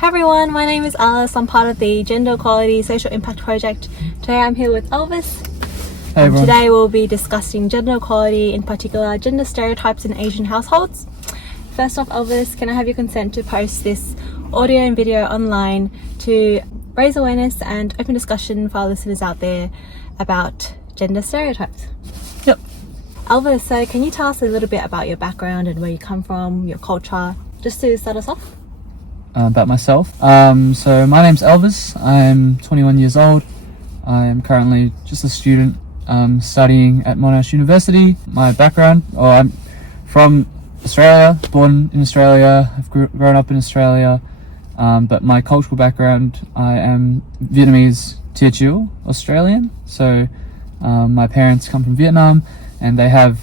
Hi everyone, my name is Alice. I'm part of the Gender Equality Social Impact Project. Today I'm here with Elvis. Hey everyone. Today we'll be discussing gender equality, in particular gender stereotypes in Asian households. First off, Elvis, can I have your consent to post this audio and video online to raise awareness and open discussion for our listeners out there about gender stereotypes? Yep. Elvis, so can you tell us a little bit about your background and where you come from, your culture, just to start us off? About myself. So my name's Elvis. I'm 21 years old. I'm currently just a student studying at Monash University. My background, I'm from Australia, born in Australia. I've grown up in Australia, but my cultural background, I am Vietnamese Teochew Australian. So my parents come from Vietnam and they have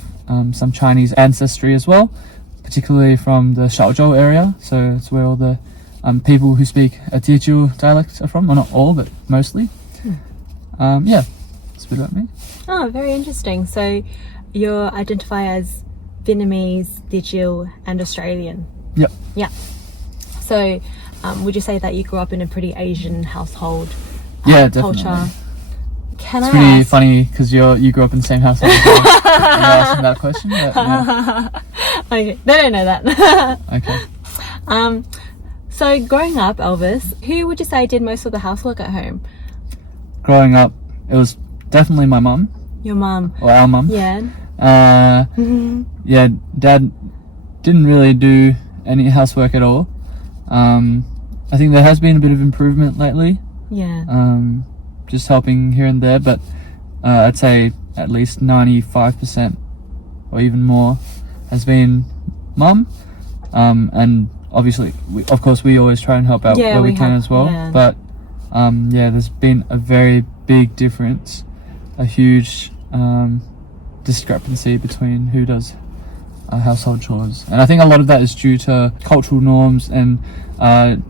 some Chinese ancestry as well, particularly from the Shaozhou area. So it's where all the people who speak a Teochew dialect are from. Well, not all, but mostly. Yeah, that's a bit about me. Oh, very interesting. So you identify as Vietnamese, Teochew and Australian. Yep. Yeah. So would you say that you grew up in a pretty Asian household? Yeah, definitely. Culture? It's pretty funny because you grew up in the same household as well. I'm asking that question, but yeah. Okay, they don't know that. Okay. So growing up, Elvis, who would you say did most of the housework at home? Growing up, it was definitely my mum. Your mum? Or our mum. Yeah. Yeah, Dad didn't really do any housework at all. I think there has been a bit of improvement lately. Yeah. Just helping here and there, but I'd say at least 95% or even more has been mum. And obviously, of course, we always try and help out where we can as well. Yeah. But yeah, there's been a very big difference, a huge discrepancy between who does household chores. And I think a lot of that is due to cultural norms and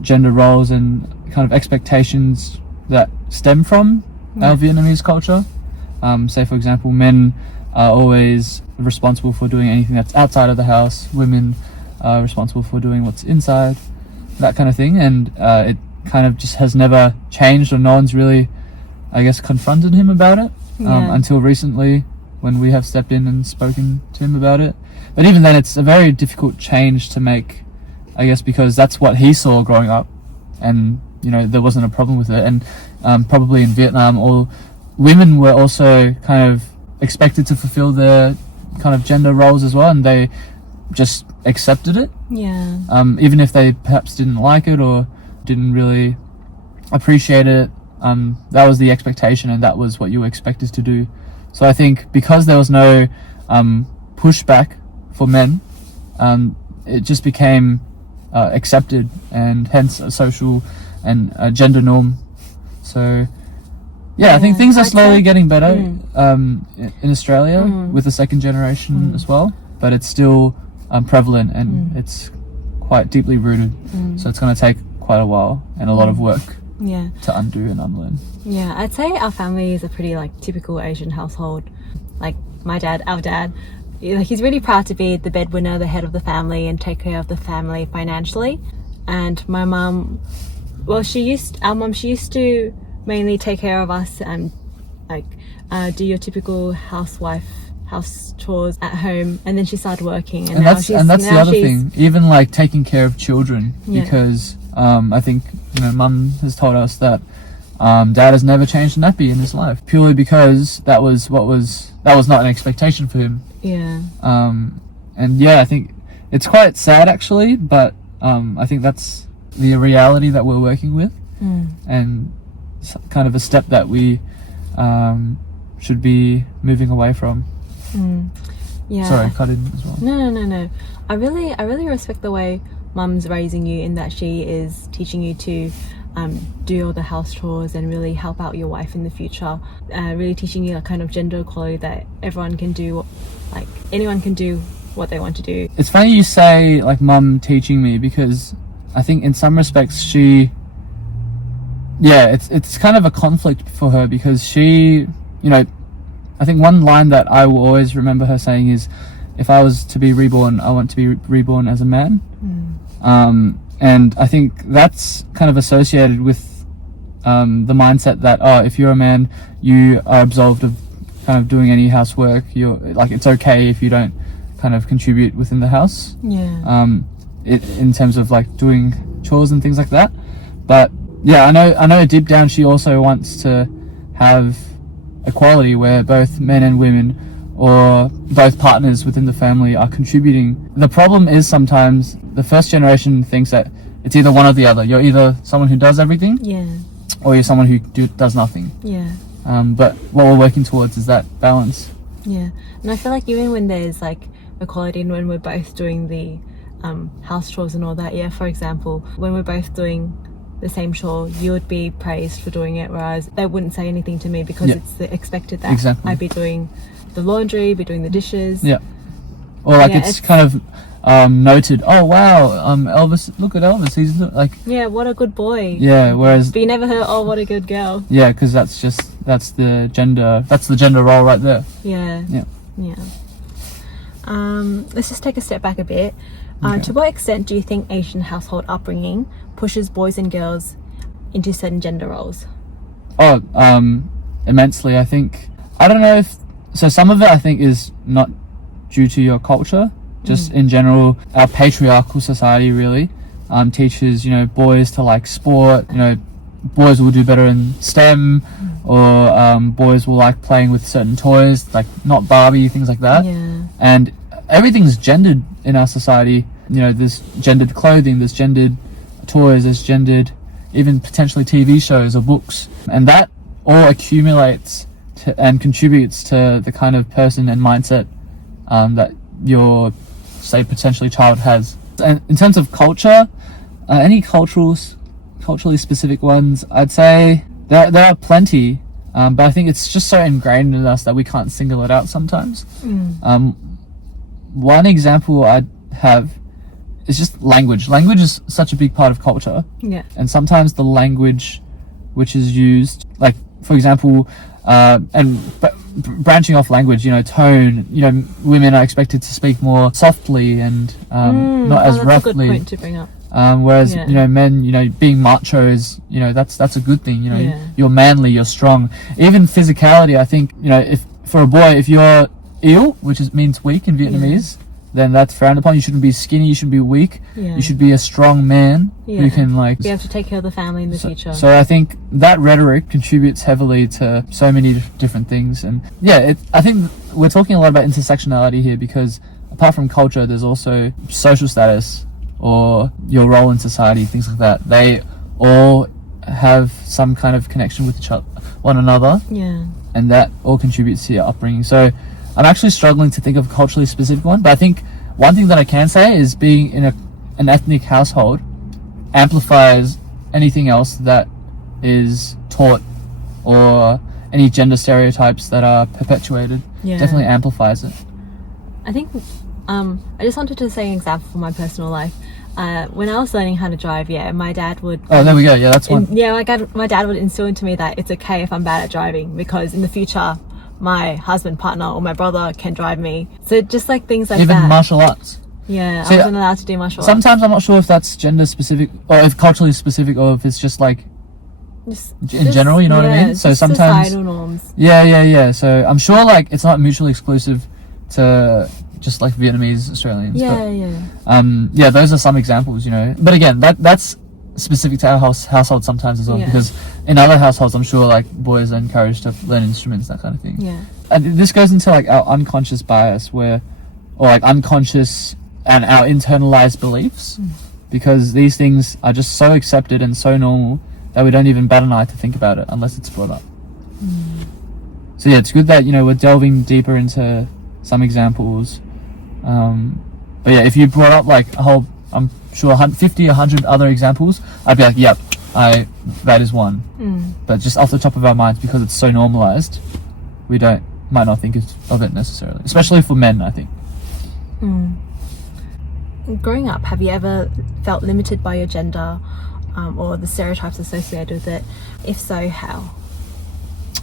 gender roles and kind of expectations that stem from our Vietnamese culture. Say, for example, men are always responsible for doing anything that's outside of the house. Women are responsible for doing what's inside, that kind of thing. And it kind of just has never changed, or no one's really, I guess, confronted him about it until recently, when we have stepped in and spoken to him about it. But even then, it's a very difficult change to make, I guess, because that's what he saw growing up, and there wasn't a problem with it. And probably in Vietnam, all women were also kind of expected to fulfill their kind of gender roles as well, and they just accepted it. Yeah. Even if they perhaps didn't like it or didn't really appreciate it, that was the expectation, and that was what you were expected to do. So I think because there was no pushback for men, it just became accepted, and hence a social and a gender norm. So yeah, I think things are slowly getting better in Australia with the second generation as well, but it's still prevalent, and it's quite deeply rooted. So it's going to take quite a while and a lot of work to undo and unlearn. Yeah, I'd say our family is a pretty typical Asian household. Like our dad, he's really proud to be the breadwinner, the head of the family, and take care of the family financially. And my mum, our mum used to mainly take care of us and do your typical house chores at home, and then she started working, and that's the other thing, even taking care of children, because I think mum has told us that dad has never changed a nappy in his life, purely because that was not an expectation for him. And yeah, I think it's quite sad actually, but I think that's the reality that we're working with, and it's kind of a step that we should be moving away from. Yeah. Sorry, cut in as well. No. I really respect the way mum's raising you, in that she is teaching you to do all the house chores and really help out your wife in the future. Really teaching you a kind of gender equality, that everyone can do, anyone can do what they want to do. It's funny you say mum teaching me, because I think in some respects it's kind of a conflict for her, because she, I think one line that I will always remember her saying is, if I was to be reborn, I want to be reborn as a man. And I think that's kind of associated with the mindset that, oh, if you're a man, you are absolved of kind of doing any housework. You're like, it's okay if you don't kind of contribute within the house. Yeah. In terms of like doing chores and things like that. But yeah, I know deep down she also wants to have equality where both men and women, or both partners within the family, are contributing. The problem is sometimes the first generation thinks that it's either one or the other. You're either someone who does everything, Yeah. or you're someone who does nothing. Yeah. But what we're working towards is that balance. Yeah. And I feel like even when there's like equality and when we're both doing the house chores and all that, yeah, for example, when we're both doing the same chore, you would be praised for doing it, whereas they wouldn't say anything to me because it's expected that Exactly. I'd be doing the laundry, be doing the dishes. Yeah. Or like Yeah, it's kind of noted, oh wow, Elvis, look at Elvis, he's like, yeah, what a good boy. yeah, whereas, But you never heard, oh, what a good girl. yeah, because that's the gender role right there. Yeah. Yeah. Yeah. Let's just take a step back a bit. Okay. To what extent do you think Asian household upbringing pushes boys and girls into certain gender roles? Oh, immensely. I think, I don't know if, so some of it I think is not due to your culture, just in general, our patriarchal society really teaches, you know, boys to like sport, you know, boys will do better in STEM, or boys will like playing with certain toys, like not Barbie, things like that. Yeah. And everything's gendered in our society. You know, there's gendered clothing, there's gendered toys, there's gendered even potentially TV shows or books, and that all accumulates and contributes to the kind of person and mindset that your, say, potentially child has. And in terms of culture, any culturally specific ones, I'd say there are plenty, but I think it's just so ingrained in us that we can't single it out sometimes. One example I'd have is just language. Language is such a big part of culture. Yeah. And sometimes the language which is used, like, for example, branching off language, you know, tone, you know, women are expected to speak more softly and not as that's roughly. a good point to bring up. Whereas, Yeah. you know, men, you know, being macho is, you know, that's a good thing, you know, Yeah. you're manly, you're strong. Even physicality, I think, you know, if for a boy, if you're ill, which means weak in Vietnamese, then that's frowned upon. You shouldn't be skinny, you should be weak. Yeah. You should be a strong man who can like be able to take care of the family in the future. So I think that rhetoric contributes heavily to so many different things. And yeah, I think we're talking a lot about intersectionality here because apart from culture, there's also social status or your role in society, things like that. They all have some kind of connection with one another, Yeah. and that all contributes to your upbringing. So I'm actually struggling to think of a culturally specific one, but I think one thing that I can say is being in an ethnic household amplifies anything else that is taught or any gender stereotypes that are perpetuated. Yeah. Definitely amplifies it. I think I just wanted to say an example from my personal life. When I was learning how to drive, my dad would... Oh, there we go. Yeah, that's one. My dad would instill into me that it's okay if I'm bad at driving because in the future my husband, partner, or my brother can drive me. So just like things like Even that. martial arts. Yeah, See, I wasn't allowed to do martial arts. Sometimes I'm not sure if that's gender specific or if culturally specific or if it's just like in general, you know what I mean? So just sometimes societal norms. Yeah. So I'm sure like it's not mutually exclusive to just like Vietnamese Australians. Yeah. Those are some examples, you know. But again, that's specific to our household sometimes as well, because in other households I'm sure like boys are encouraged to learn instruments, that kind of thing. Yeah. And this goes into like our unconscious bias or like unconscious and our internalized beliefs, because these things are just so accepted and so normal that we don't even bat an eye to think about it unless it's brought up. So yeah, it's good that, you know, we're delving deeper into some examples. But yeah, if you brought up like a whole, I'm sure 50, 100 other examples, I'd be like, yep, that is one. But just off the top of our minds, because it's so normalized, we might not think of it necessarily, especially for men, I think. Growing up, have you ever felt limited by your gender or the stereotypes associated with it? If so, how?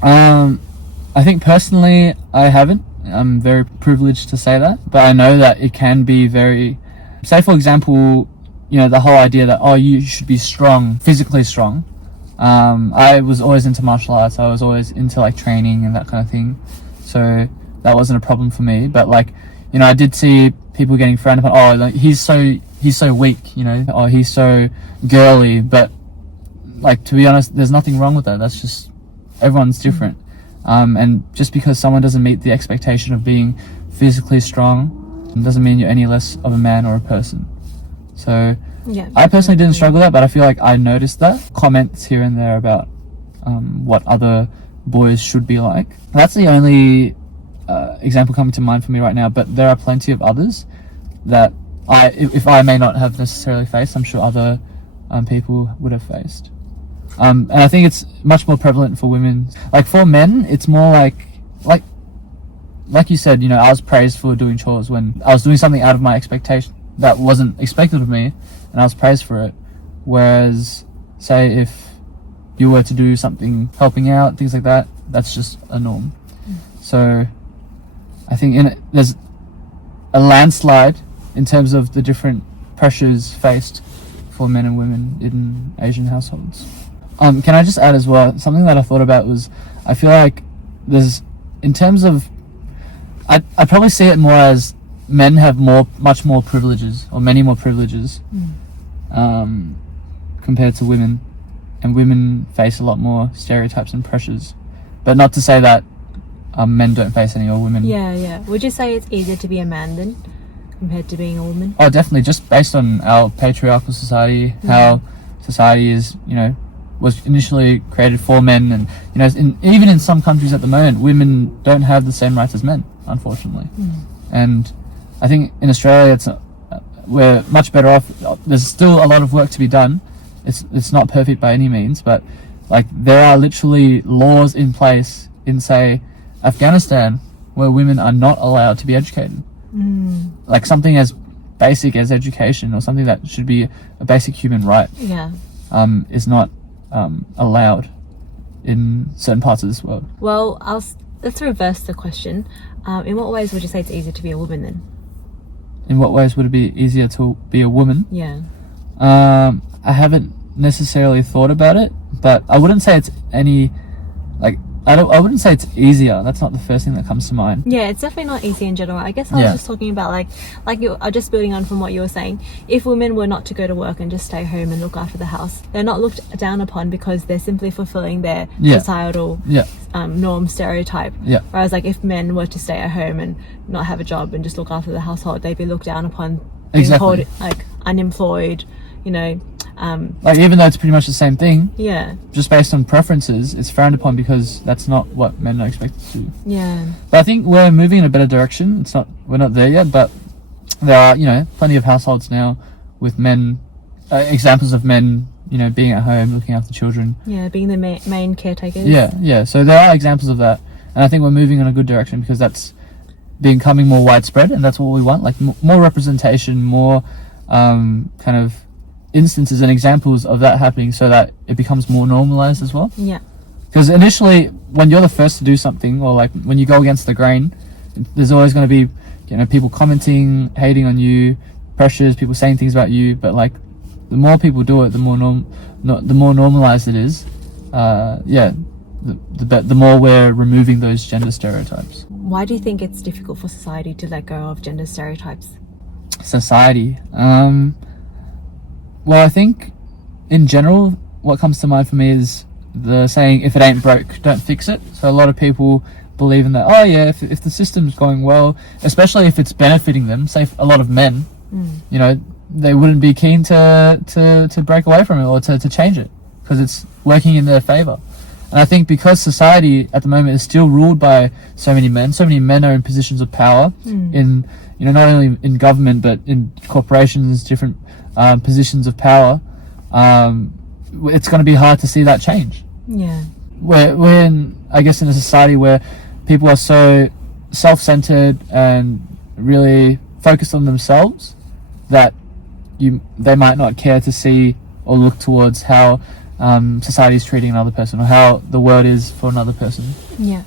I think personally I haven't. I'm very privileged to say that, but I know that it can be very, say for example, you know, the whole idea that, oh, you should be strong, physically strong. I was always into martial arts. I was always into like training and that kind of thing. So that wasn't a problem for me. But like, you know, I did see people getting frowned upon. Oh, like, he's so weak, you know. Oh, he's so girly. But like, to be honest, there's nothing wrong with that. That's just, everyone's different. And just because someone doesn't meet the expectation of being physically strong doesn't mean you're any less of a man or a person. So Yeah, I personally didn't struggle with that, but I feel like I noticed that. Comments here and there about what other boys should be like. That's the only example coming to mind for me right now, but there are plenty of others that if I may not have necessarily faced, I'm sure other people would have faced. And I think it's much more prevalent for women. Like for men, it's more like you said, you know, I was praised for doing chores when I was doing something out of my expectation that wasn't expected of me, and I was praised for it. Whereas, say, if you were to do something, helping out, things like that, that's just a norm. So I think there's a landslide in terms of the different pressures faced for men and women in Asian households. Can I just add as well, something that I thought about was, I feel like there's, in terms of, I probably see it more as men have much more privileges, or many more privileges, compared to women, and women face a lot more stereotypes and pressures. But not to say that men don't face any, or women. Yeah. Would you say it's easier to be a man then, compared to being a woman? Oh, definitely. Just based on our patriarchal society, how society is, you know, was initially created for men, and you know, even in some countries at the moment, women don't have the same rights as men, unfortunately. And I think in Australia, we're much better off. There's still a lot of work to be done. It's not perfect by any means, but like there are literally laws in place in, say, Afghanistan, where women are not allowed to be educated. Like something as basic as education, or something that should be a basic human right, is not allowed in certain parts of this world. Well, let's reverse the question. In what ways would you say it's easier to be a woman then? In what ways would it be easier to be a woman? Yeah. I haven't necessarily thought about it, but I wouldn't say it's any, like, I wouldn't say it's easier. That's not the first thing that comes to mind. Yeah, it's definitely not easy in general. I guess I was just talking about like you are just building on from what you were saying. If women were not to go to work and just stay home and look after the house, they're not looked down upon because they're simply fulfilling their societal norm stereotype. Whereas like if men were to stay at home and not have a job and just look after the household, they'd be looked down upon, being called like unemployed, you know. Like even though it's pretty much the same thing, just based on preferences, it's frowned upon because that's not what men are expected to do. But I think we're moving in a better direction. We're not there yet, but there are, you know, plenty of households now with men, examples of men, you know, being at home looking after children, being the main caretakers. So there are examples of that, and I think we're moving in a good direction because that's becoming more widespread, and that's what we want, like more representation, more kind of instances and examples of that happening, so that it becomes more normalized as well. Because initially, when you're the first to do something, or like when you go against the grain, there's always going to be, you know, people commenting, hating on you, pressures, people saying things about you. But like, the more people do it, the more normalized it is. The more we're removing those gender stereotypes. Why do you think it's difficult for society to let go of gender stereotypes? Society. Well, I think in general, what comes to mind for me is the saying, if it ain't broke, don't fix it. So a lot of people believe in that, oh yeah, if the system's going well, especially if it's benefiting them, say a lot of men, you know, they wouldn't be keen to break away from it or to change it because it's working in their favour. And I think because society at the moment is still ruled by so many men are in positions of power in, you know, not only in government but in corporations, different positions of power, it's going to be hard to see that change. We're in, I guess, in a society where people are so self-centered and really focused on themselves that they might not care to see or look towards how society is treating another person or how the world is for another person.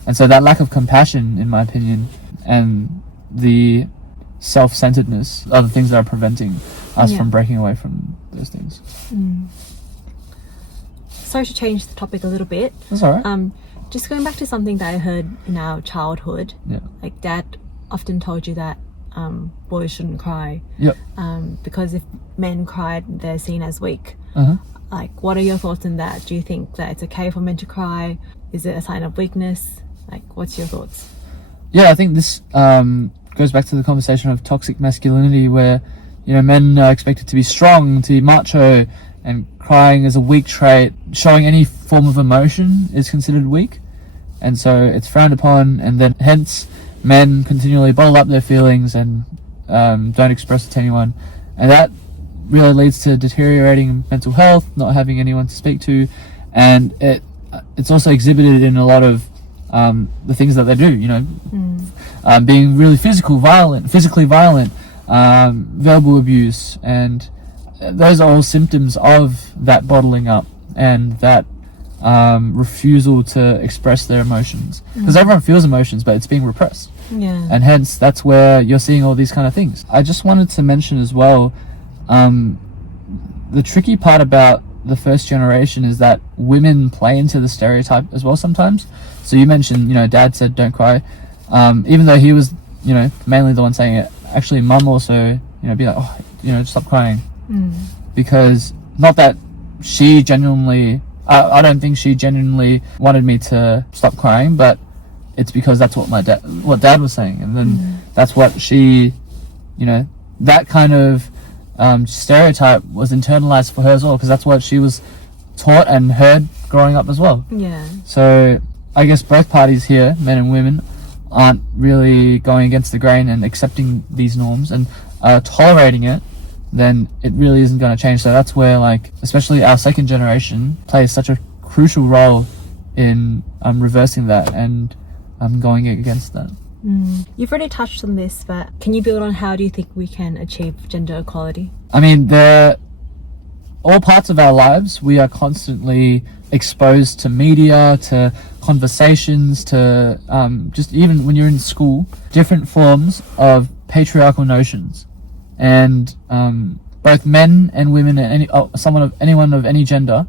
And so that lack of compassion, in my opinion, and the self-centeredness are the things that are preventing us from breaking away from those things. Sorry to change the topic a little bit. That's all right. Just going back to something that I heard in our childhood. Yeah. Like Dad often told you that boys shouldn't cry. Yep. Because if men cried, they're seen as weak. Like, what are your thoughts on that? Do you think that it's okay for men to cry? Is it a sign of weakness? Like, what's your thoughts? Yeah, I think this goes back to the conversation of toxic masculinity, where, you know, men are expected to be strong, to be macho, and crying is a weak trait. Showing any form of emotion is considered weak, and so it's frowned upon, and then hence men continually bottle up their feelings and don't express it to anyone, and that really leads to deteriorating mental health, not having anyone to speak to, and it's also exhibited in a lot of the things that they do, you know, being really physically violent, verbal abuse, and those are all symptoms of that bottling up and that refusal to express their emotions, because everyone feels emotions, but it's being repressed. And hence that's where you're seeing all these kind of things. I just wanted to mention as well, the tricky part about the first generation is that women play into the stereotype as well sometimes. So you mentioned, you know, Dad said don't cry, even though he was, you know, mainly the one saying it. Actually, Mum also, you know, be like, oh, you know, just stop crying, because not that she genuinely, I don't think she genuinely wanted me to stop crying, but it's because that's what Dad was saying, and then that's what she, you know, that kind of stereotype was internalized for her as well, because that's what she was taught and heard growing up as well. So I guess both parties here, men and women, aren't really going against the grain and accepting these norms and tolerating it, then it really isn't going to change. So that's where, like, especially our second generation plays such a crucial role in reversing that and going against that. You've already touched on this, but can you build on how do you think we can achieve gender equality? I mean, all parts of our lives, we are constantly exposed to media, to conversations, to just even when you're in school, different forms of patriarchal notions. And both men and women and anyone of any gender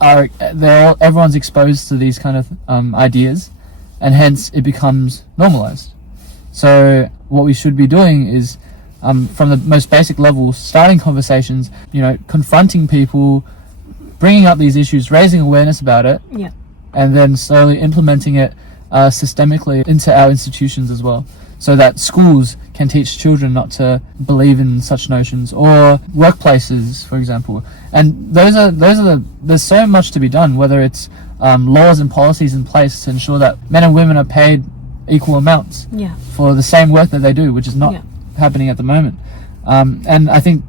everyone's exposed to these kind of ideas, and hence it becomes normalized. So what we should be doing is, from the most basic level, starting conversations, you know, confronting people, bringing up these issues, raising awareness about it, and then slowly implementing it systemically into our institutions as well, so that schools can teach children not to believe in such notions, or workplaces, for example. And there's so much to be done, whether it's laws and policies in place to ensure that men and women are paid equal amounts for the same work that they do, which is not happening at the moment. And I think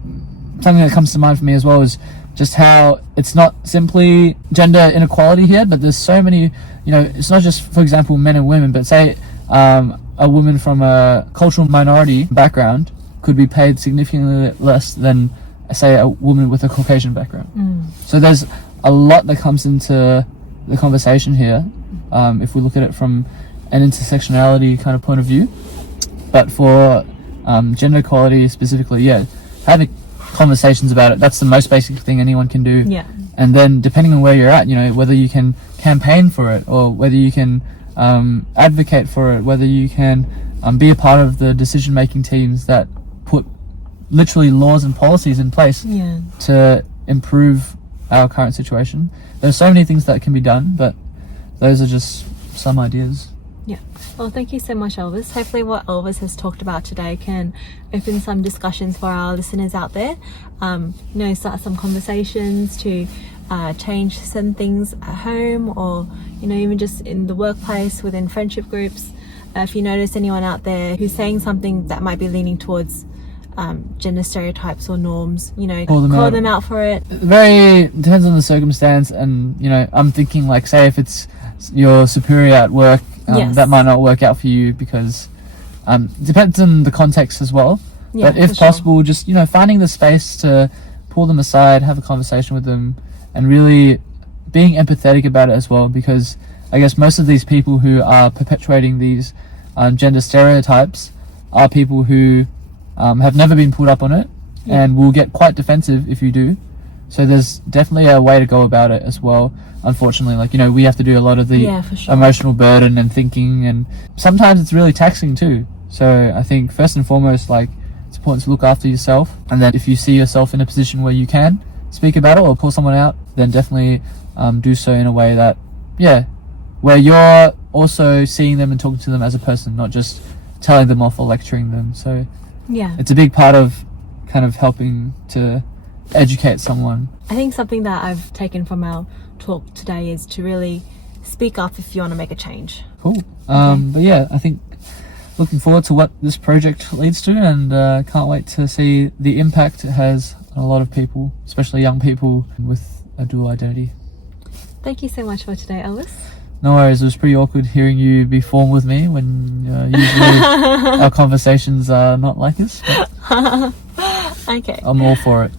something that comes to mind for me as well is just how it's not simply gender inequality here, but there's so many, you know, it's not just, for example, men and women, but say a woman from a cultural minority background could be paid significantly less than, say, a woman with a Caucasian background. So there's a lot that comes into the conversation here, if we look at it from an intersectionality kind of point of view. But for gender equality specifically, having conversations about it, that's the most basic thing anyone can do. And then depending on where you're at, you know, whether you can campaign for it, or whether you can advocate for it, whether you can be a part of the decision-making teams that put literally laws and policies in place to improve our current situation. There's so many things that can be done, but those are just some ideas. Well, thank you so much, Elvis. Hopefully what Elvis has talked about today can open some discussions for our listeners out there. You know, start some conversations to change certain things at home, or, you know, even just in the workplace, within friendship groups. If you notice anyone out there who's saying something that might be leaning towards gender stereotypes or norms, you know, call them out for it. Very depends on the circumstance, and, you know, I'm thinking, like, say if it's your superior at work, that might not work out for you, because depends on the context as well. But if possible, just, you know, finding the space to pull them aside, have a conversation with them, and really being empathetic about it as well, because I guess most of these people who are perpetuating these gender stereotypes are people who have never been pulled up on it, and will get quite defensive if you do. So there's definitely a way to go about it as well. Unfortunately, like, you know, we have to do a lot of the Yeah, for sure. emotional burden and thinking, and sometimes it's really taxing too. So I think first and foremost, like, it's important to look after yourself, and then if you see yourself in a position where you can speak about it or pull someone out, then definitely do so in a way that, where you're also seeing them and talking to them as a person, not just telling them off or lecturing them. So Yeah. it's a big part of kind of helping to educate someone. I think something that I've taken from our talk today is to really speak up if you want to make a change. Cool. But yeah, I think looking forward to what this project leads to, and can't wait to see the impact it has on a lot of people, especially young people with a dual identity. Thank you so much for today, Elvis. No worries, it was pretty awkward hearing you be formal with me when usually our conversations are not like this. Okay. I'm all for it.